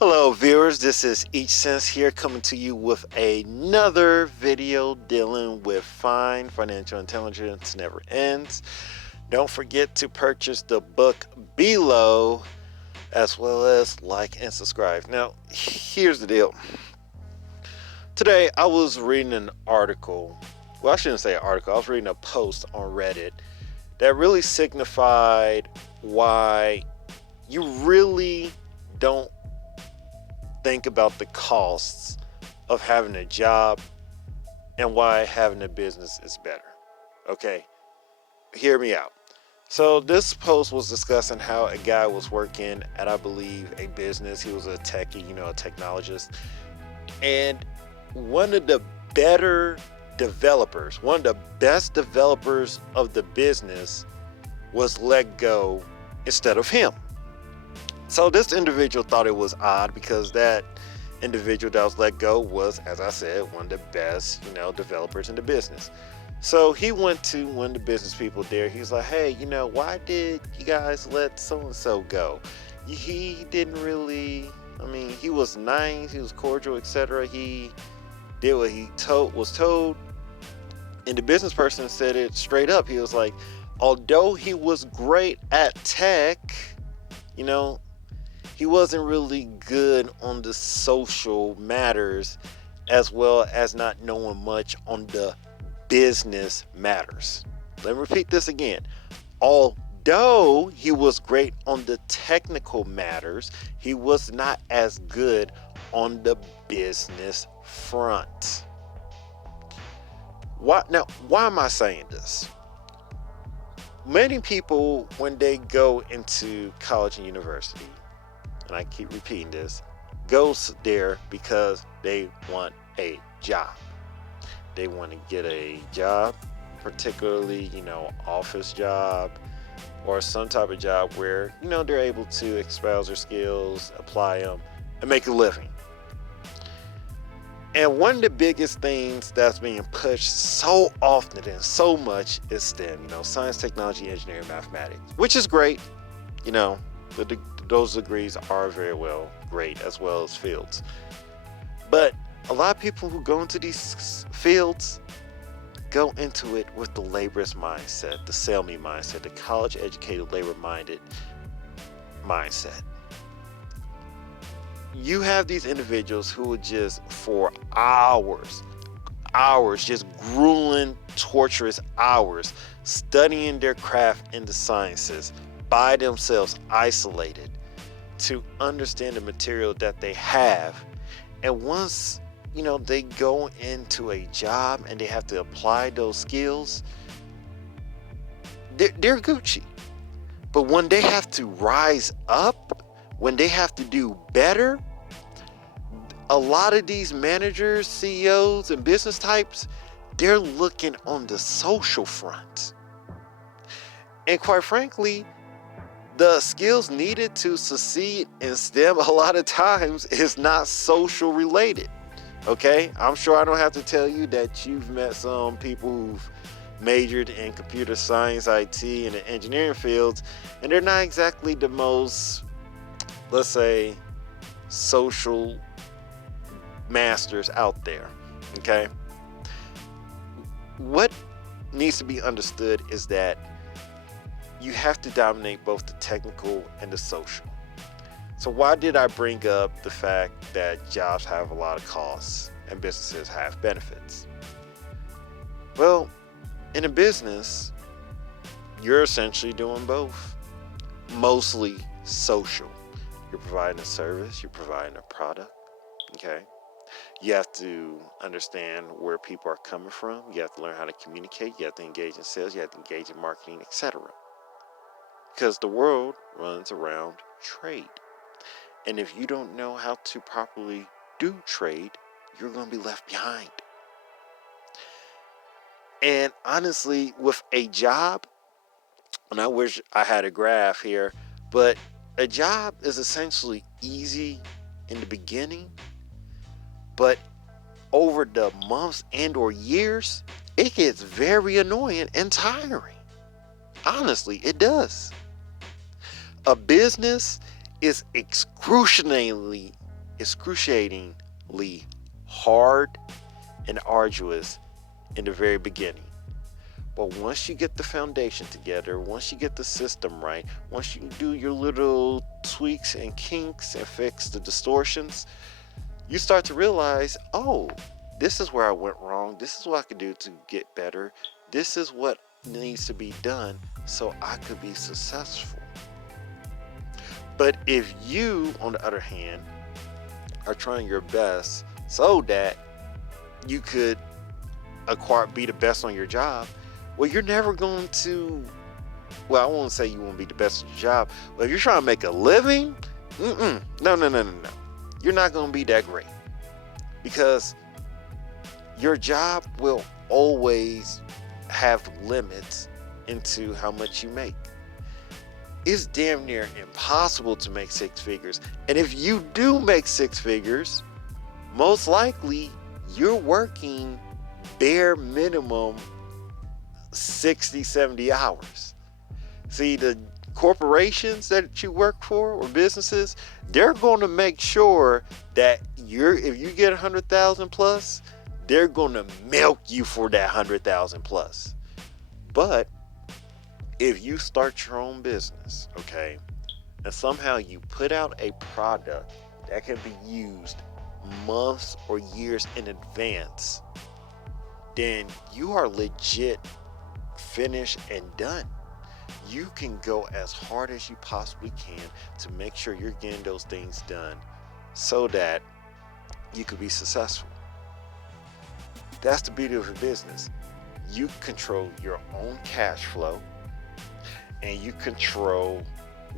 Hello viewers, this is Each Sense here coming to you with another video dealing with F.I.N.E. Financial Intelligence Never Ends. Don't forget to purchase the book below as well as like and subscribe. Now, here's the deal. Today I was reading an article, well I shouldn't say an article, I was reading a post on Reddit that really signified why you really don't think about the costs of having a job and why having a business is better. Okay, hear me out. So this post was discussing how a guy was working at, I believe, a business. He was a techie, a technologist. And one of the better developers, one of the best developers of the business was let go instead of him. So this individual thought it was odd because that individual that was let go was, as I said, one of the best, developers in the business. So he went to one of the business people there. He's like, hey, why did you guys let so-and-so go? He didn't really, he was nice, he was cordial, etc. He did what he was told. And the business person said it straight up. He was like, although he was great at tech, he wasn't really good on the social matters as well as not knowing much on the business matters. Let me repeat this again. Although he was great on the technical matters, he was not as good on the business front. Why am I saying this? Many people, when they go into college and university, and I keep repeating this, goes there because they want a job. They want to get a job, particularly, office job or some type of job where, they're able to espouse their skills, apply them, and make a living. And one of the biggest things that's being pushed so often and so much is STEM, science, technology, engineering, mathematics, which is great. Those degrees are very well great, as well as fields. But a lot of people who go into these fields go into it with the laborist mindset, the sell me mindset, the college educated labor minded mindset. You have these individuals who would just for hours, just grueling, torturous hours, studying their craft in the sciences by themselves, isolated, to understand the material that they have. And once they go into a job and they have to apply those skills, they're Gucci. But when they have to rise up, when they have to do better, a lot of these managers, CEOs, and business types, they're looking on the social front. And quite frankly, the skills needed to succeed in STEM a lot of times is not social related. Okay, I'm sure I don't have to tell you that you've met some people who've majored in computer science, IT, and the engineering fields, and they're not exactly the most, let's say, social masters out there. Okay, what needs to be understood is that you have to dominate both the technical and the social. So why did I bring up the fact that jobs have a lot of costs and businesses have benefits? Well, in a business, you're essentially doing both. Mostly social. You're providing a service, you're providing a product, okay? You have to understand where people are coming from. You have to learn how to communicate. You have to engage in sales. You have to engage in marketing, etc. Because the world runs around trade. And if you don't know how to properly do trade, you're going to be left behind. And honestly, with a job, and I wish I had a graph here, but a job is essentially easy in the beginning, but over the months and or years, it gets very annoying and tiring. Honestly, it does. A business is excruciatingly excruciatingly hard and arduous in the very beginning. But once you get the foundation together, once you get the system right, once you do your little tweaks and kinks and fix the distortions, you start to realize, oh, this is where I went wrong. This is what I could do to get better. This is what needs to be done so I could be successful. But if you, on the other hand, are trying your best so that you could be the best on your job, well, you're never going to, well, I won't say you won't be the best at your job, but if you're trying to make a living, no. You're not going to be that great, because your job will always have limits into how much you make. It's damn near impossible to make six figures. And if you do make six figures, most likely you're working bare minimum 60, 70 hours. See, the corporations that you work for or businesses, they're going to make sure that if you get 100,000 plus, they're going to milk you for that 100,000 plus. But if you start your own business, okay, and somehow you put out a product that can be used months or years in advance, then you are legit finished and done. You can go as hard as you possibly can to make sure you're getting those things done so that you could be successful. That's the beauty of a business. You control your own cash flow, and you control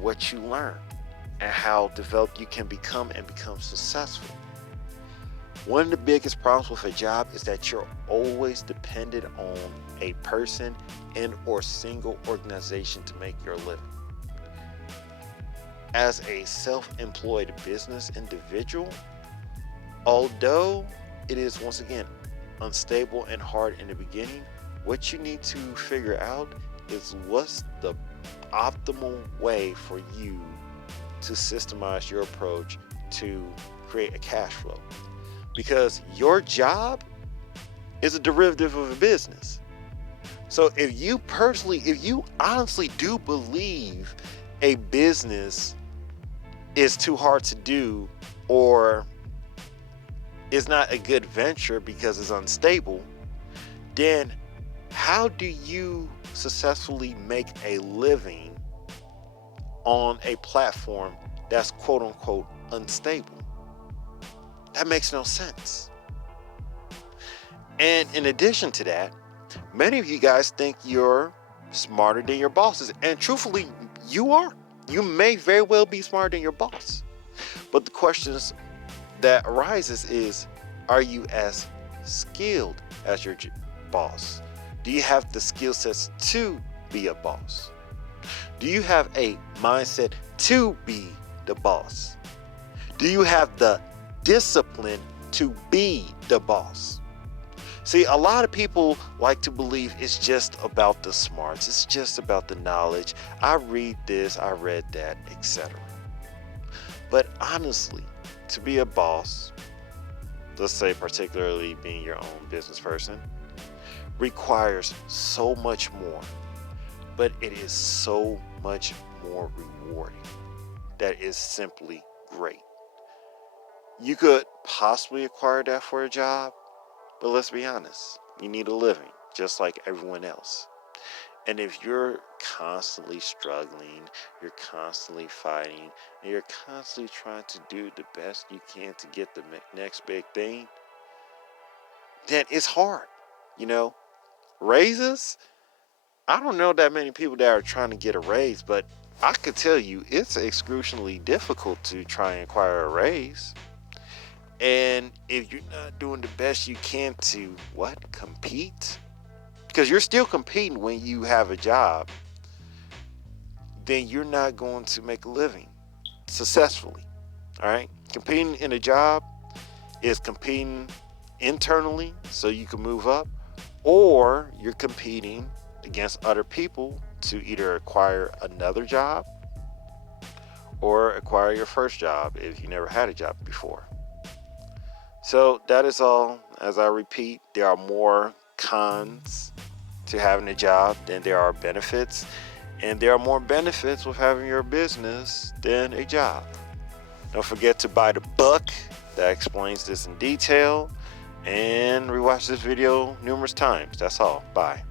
what you learn and how developed you can become and become successful. One of the biggest problems with a job is that you're always dependent on a person and or single organization to make your living. As a self-employed business individual, although it is once again unstable and hard in the beginning, what you need to figure out is what's the optimal way for you to systemize your approach to create a cash flow. Because your job is a derivative of a business. So if you honestly do believe a business is too hard to do or is not a good venture because it's unstable, then how do you successfully make a living on a platform that's quote unquote unstable? That makes no sense. And in addition to that, many of you guys think you're smarter than your bosses. And truthfully, you are. You may very well be smarter than your boss. But the questions that arises is, are you as skilled as your boss? Do you have the skill sets to be a boss? Do you have a mindset to be the boss? Do you have the discipline to be the boss? See, a lot of people like to believe it's just about the smarts. It's just about the knowledge. I read this, I read that, etc. But honestly, to be a boss, let's say particularly being your own business person, requires so much more. But it is so much more rewarding. That is simply great. You could possibly acquire that for a job, but let's be honest, you need a living just like everyone else. And if you're constantly struggling, you're constantly fighting, and you're constantly trying to do the best you can to get the next big thing, then it's hard. Raises, I don't know that many people that are trying to get a raise, but I could tell you it's excruciatingly difficult to try and acquire a raise. And if you're not doing the best you can to compete, because you're still competing when you have a job, then you're not going to make a living successfully. All right, competing in a job is competing internally so you can move up, or you're competing against other people to either acquire another job or acquire your first job if you never had a job before. So that is all. As I repeat, there are more cons to having a job than there are benefits, and there are more benefits with having your business than a job. Don't forget to buy the book that explains this in detail, and rewatch this video numerous times. That's all. Bye.